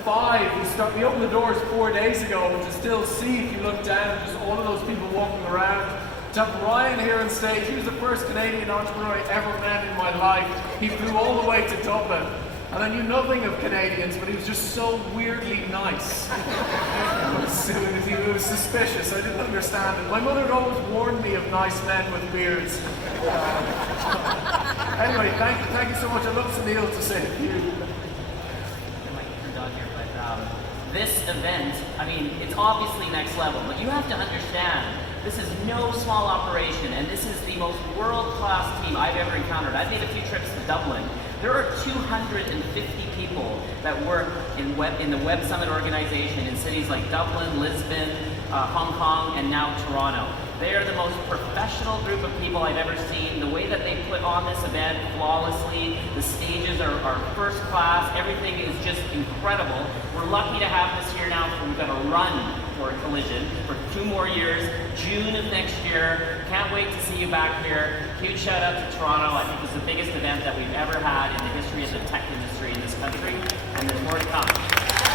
We opened the doors 4 days ago, and to still see, if you look down, just all of those people walking around. To have Ryan here on stage, he was the first Canadian entrepreneur I ever met in my life. He flew all the way to Dublin, and I knew nothing of Canadians, but he was just so weirdly nice. It was suspicious, I didn't understand it. My mother had always warned me of nice men with beards. Anyway, thank you so much. I'd love Sunil to say a few. This event, I mean, it's obviously next level, but you have to understand, this is no small operation, and this is the most world-class team I've ever encountered. I've made a few trips to Dublin. There are 250 people that work in the Web Summit organization in cities like Dublin, Lisbon, Hong Kong, and now Toronto. They are the most professional group of people I've ever seen. The way that they put on this event flawlessly, the stages are first class, everything is just incredible. We're lucky to have this here now, so we've got to run for Collision for 2 more years, June of next year. Can't wait to see you back here. Huge shout out to Toronto. I think this is the biggest event that we've ever had in the history of the tech industry in this country, and there's more to come.